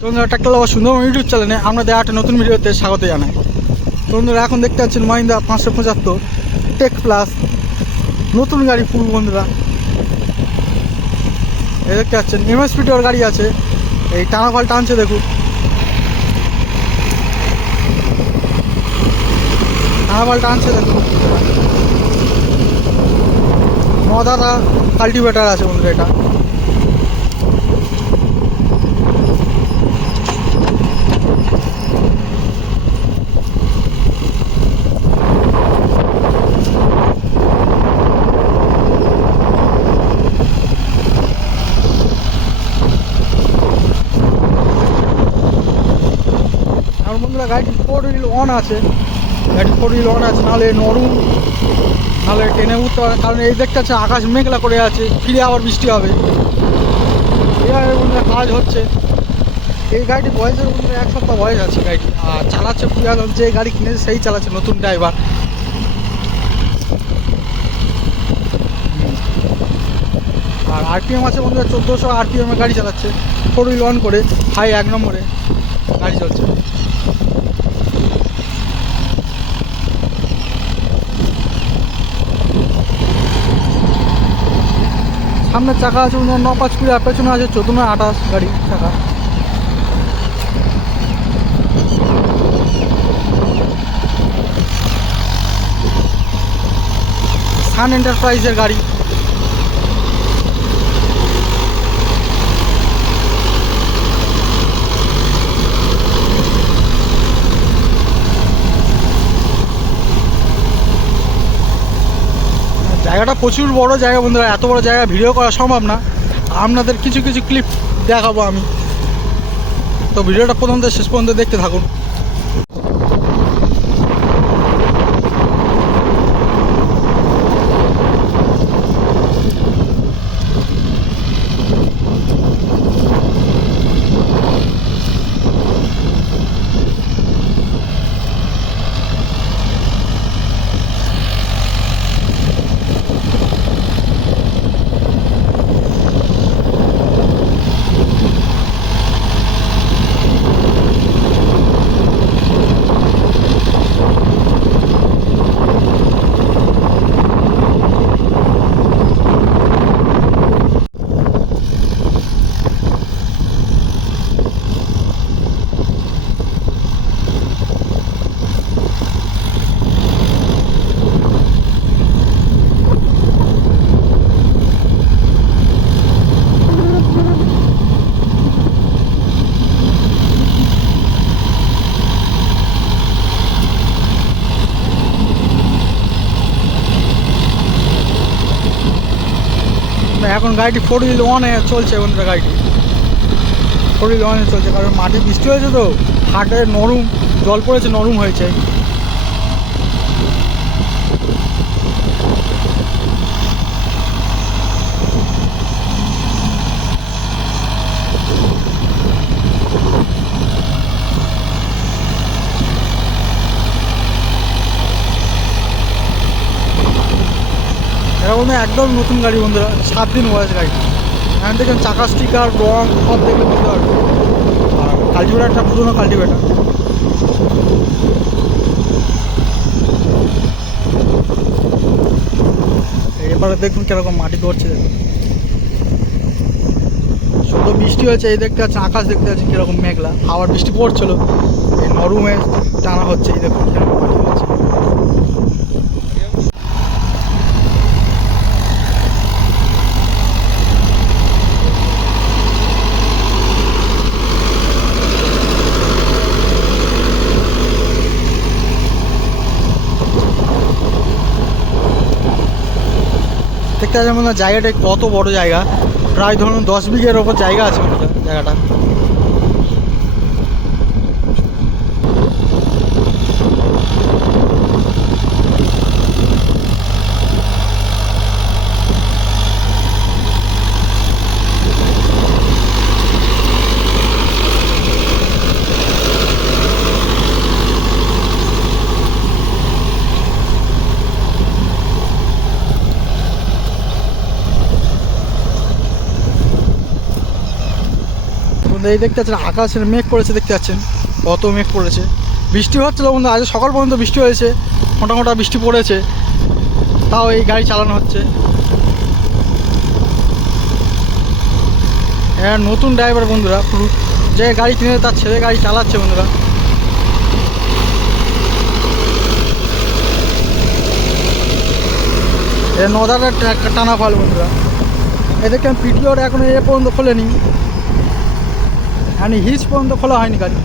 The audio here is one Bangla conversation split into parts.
তো একটা ট্রাক্টর আবার সুন্দর ইউটিউব চ্যানেলে আপনাদের একটা নতুন ভিডিওতে স্বাগত জানাই। তো বন্ধুরা, এখন দেখতে পাচ্ছেন মহিন্দা পাঁচশো পঁচাত্তর টেক প্লাস নতুন গাড়ি ফুল বন্ধুরা। এই দেখতে পাচ্ছেন এমএসপিটিওর গাড়ি আছে। এই টানা ফাল টানছে, দেখুন। টানা ফাল টানছে, দেখুন। মদারা কাল্টিভেটার আছে বন্ধুরা, এটা আর বন্ধুরা গাড়িটি ফোর হুইল অন আছে। গাড়ি ফোর অন আছে নাহলে নরম নাহলে টেনে উঠতে পারে। কারণ এই দেখতে আছে আকাশ মেঘলা করে আছে, ফিরে আবার বৃষ্টি হবে। এভাবে কাজ হচ্ছে। এই গাড়িটি বয়সের বন্ধুরা এক সপ্তাহ বয়স আছে গাড়িটি। আর চালাচ্ছে পুরা যে গাড়ি কিনেছে সেই চালাচ্ছে নতুন ড্রাইভার আর আরপিএম আছে বন্ধুরা, চোদ্দোশো আরপিএমে গাড়ি চালাচ্ছে। ফোর হুইল অন করে, হাই এক নম্বরে গাড়ি চলছে। সামনের চাকা আছে ন পাঁচ কুড়ি, আর পেছনে আছে চোদ্দ নয়, আঠাশ গাড়ি চাকা। সান এন্টারপ্রাইজের গাড়ি। জায়গাটা প্রচুর বড় জায়গা বন্ধুরা, এত বড় জায়গা, ভিডিও করা সম্ভব না। আপনাদের কিছু কিছু ক্লিপ দেখাবো আমি। তো ভিডিওটা প্রথম শেষ পর্যন্ত দেখতে থাকুন। এখন গাড়িটি ফোর হুইল ওয়ানে চলছে ওখানটা গাড়িটি। ফোর হুইল ওয়ানে চলছে, কারণ মাটি বৃষ্টি হয়েছে তো, হাটে নরম, জল পড়েছে, নরম হয়েছে। বন্ধু একদম নতুন গাড়ি বন্ধুরা সাত দিন বয়স গাড়ি। এখান থেকে চাকা স্টিকার রং, সব দেখলে বুঝতে পারবে। আর কাল্টিভেটারটা পুরোনো কাল্টিভেটার এবারে দেখুন কীরকম মাটি ধরছে। দেখুন শুধু বৃষ্টি হয়েছে, এই দেখতে পাচ্ছেন, আকাশ দেখতে পাচ্ছেন কীরকম মেঘলা। আবার বৃষ্টি পড়ছিল। এই নরমে টানা হচ্ছে, এই দেখুন কীরকম মাটি হচ্ছে দেখতে পাচ্ছেন জায়গাটা কত বড় জায়গা প্রায় ধরুন দশ বিঘের ওপর জায়গা আছে জায়গাটা। এই দেখতে পাচ্ছেন, আকাশের মেঘ করেছে, দেখতে পাচ্ছেন। কত মেঘ করেছে। বৃষ্টি হচ্ছিল বন্ধু আজ সকাল পর্যন্ত বৃষ্টি হয়েছে, মোটা মোটা বৃষ্টি পড়েছে। তাও এই গাড়ি চালানো হচ্ছে। হ্যাঁ নতুন ড্রাইভার বন্ধুরা যে গাড়ি কিনে তার ছেলে গাড়ি চালাচ্ছে বন্ধুরা। নদাটা টানা ফাল বন্ধুরা। এদেরকে আমি পিটিওর এখন এ পর্যন্ত খোলেনি। মানে হিচ পর্যন্ত খোলা হয়নি গাড়ি।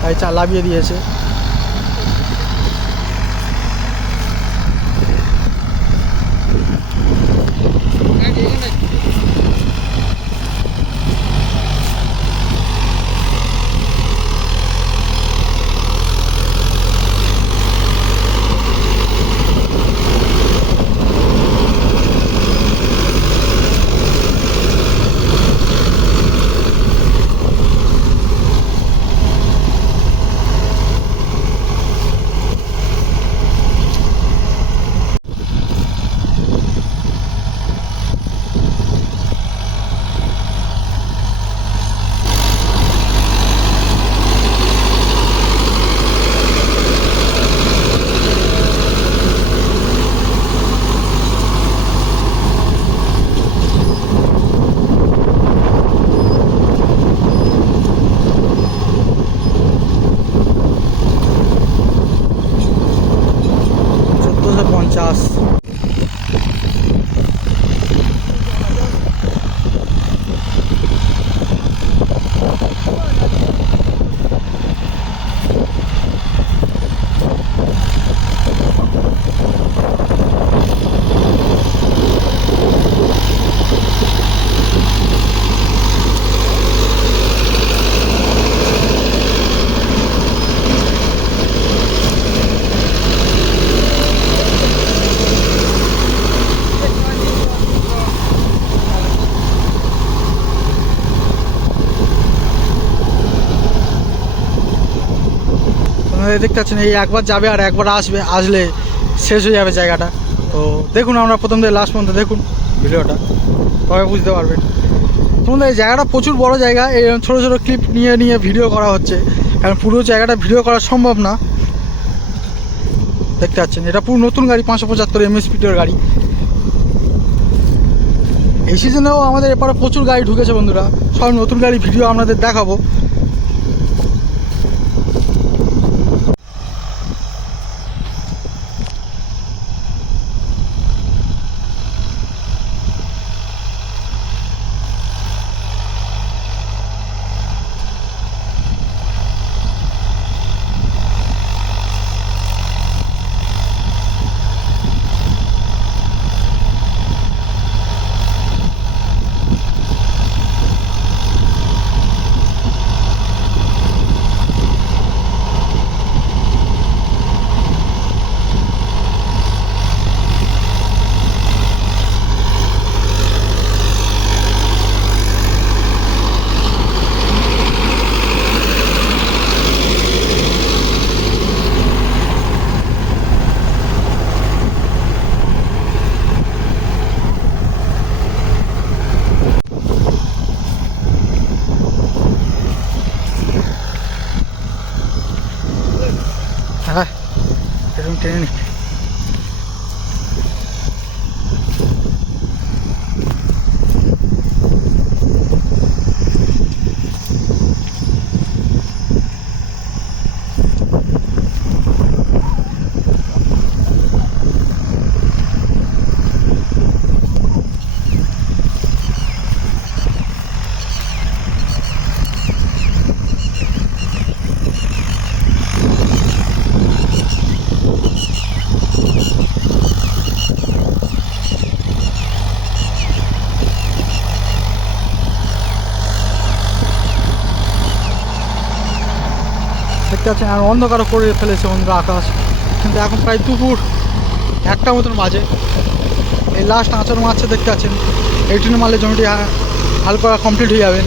তাই চা লাভিয়ে দিয়েছে চোদ্দোশো পঞ্চাশ আপনারা দেখতে পাচ্ছেন, এই একবার যাবে আর একবার আসবে, আসলে শেষ হয়ে যাবে জায়গাটা। তো দেখুন আমরা প্রথম থেকে লাস্ট পর্যন্ত দেখুন ভিডিওটা, তবে বুঝতে পারবেন। তোমাদের এই জায়গাটা প্রচুর বড় জায়গা, এই ছোটো ছোটো ক্লিপ নিয়ে নিয়ে ভিডিও করা হচ্ছে। কারণ পুরো জায়গাটা ভিডিও করা সম্ভব না। দেখতে পাচ্ছেন, এটা পুরো নতুন গাড়ি, পাঁচশো পঁচাত্তর এমএস পিটিওর গাড়ি। এই সিজনেও আমাদের এপারে প্রচুর গাড়ি ঢুকেছে বন্ধুরা। সব নতুন গাড়ি ভিডিও আপনাদের দেখাবো। এরকম দেখতে আর অন্ধকারও করে ফেলেছে অন্ধ আকাশ। কিন্তু এখন প্রায় দুপুর একটা মতন বাজে। এই লাস্ট আঁচড় মারছে দেখতে পাচ্ছেন। এইটিন মারলে জমিটি হালকা কমপ্লিট হয়ে যাবে।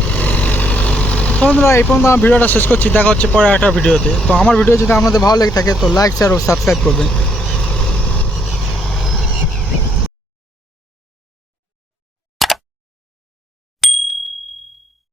তো বন্ধুরা, এই পর্যন্ত আমার ভিডিওটা শেষ করছি। দেখা হচ্ছে পরে একটা ভিডিওতে। তো আমার ভিডিও যদি আপনাদের ভালো লেগে থাকে, তো লাইক শেয়ার ও সাবস্ক্রাইব করবেন।